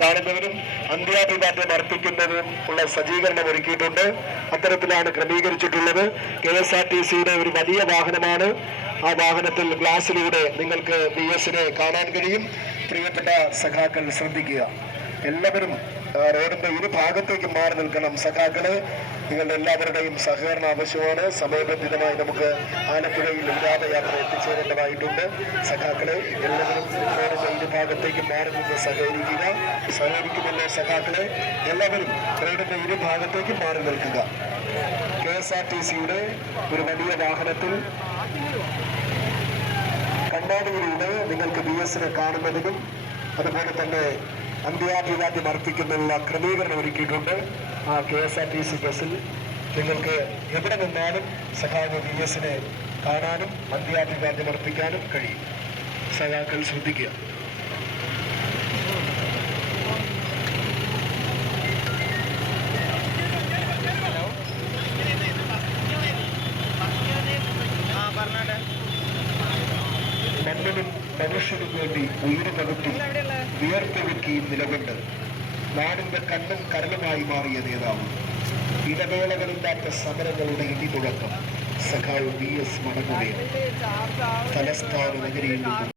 കാണുന്നവരും അന്ത്യാഭിവാദ്യം അർപ്പിക്കുന്നതിനും ഉള്ള സജ്ജീകരണം ഒരുക്കിയിട്ടുണ്ട്. അത്തരത്തിലാണ് ക്രമീകരിച്ചിട്ടുള്ളത്. KSRTCയുടെ ഒരു വലിയ വാഹനമാണ്. ആ വാഹനത്തിൽ ഗ്ലാസിലൂടെ നിങ്ങൾക്ക് BSനെ കാണാൻ കഴിയും. പ്രിയപ്പെട്ട സഖാക്കൾ ശ്രദ്ധിക്കുക, എല്ലാവരും റോഡിന്റെ ഇരു ഭാഗത്തേക്ക് മാറി നിൽക്കണം. സഖാക്കളെ, നിങ്ങളുടെ എല്ലാവരുടെയും സഹകരണം ആവശ്യമാണ്. സമയബന്ധിതമായി നമുക്ക് ആലപ്പുഴയിൽ വിനോദയാത്ര എത്തിച്ചേരേണ്ടതായിട്ടുണ്ട്. സഖാക്കളെ, എല്ലാവരും റോഡിന്റെ ഇരു ഭാഗത്തേക്ക് മാറി നിന്ന് സഹകരിക്കുമല്ലോ. സഖാക്കളെ, എല്ലാവരും റോഡിന്റെ ഇരു ഭാഗത്തേക്ക് മാറി നിൽക്കുക. KSRTCയുടെ ഒരു വലിയ വാഹനത്തിൽ കണ്ണാടിയിലൂടെ നിങ്ങൾക്ക് BSനെ കാണുന്നതിനും അതുപോലെ തന്നെ അന്ത്യാഭിവാദ്യം അർപ്പിക്കുന്നതിനുള്ള ക്രമീകരണം ഒരുക്കിയിട്ടുണ്ട്. ആ KSRTC ബസ്സിൽ നിങ്ങൾക്ക് എവിടെ നിന്നാലും സഖാവ് BSനെ കാണാനും അന്ത്യാഭിവാദ്യം അർപ്പിക്കാനും കഴിയും. സഖാക്കൾ ശ്രദ്ധിക്കുക. മണ്ണിനും മനുഷ്യനും വേണ്ടി ഉയരു പകുത്തി വിയർത്തൊഴുക്കി നിലകൊണ്ട് നാടിന്റെ കണ്ണും കരളുമായി മാറിയ നേതാവ്, ഇടവേളകളില്ലാത്ത സമരങ്ങളുടെ ഇടിമുഴക്കം സഖാവ് BS മടങ്ങുകയാണ്. തലസ്ഥാന നഗരിയിൽ നിന്നും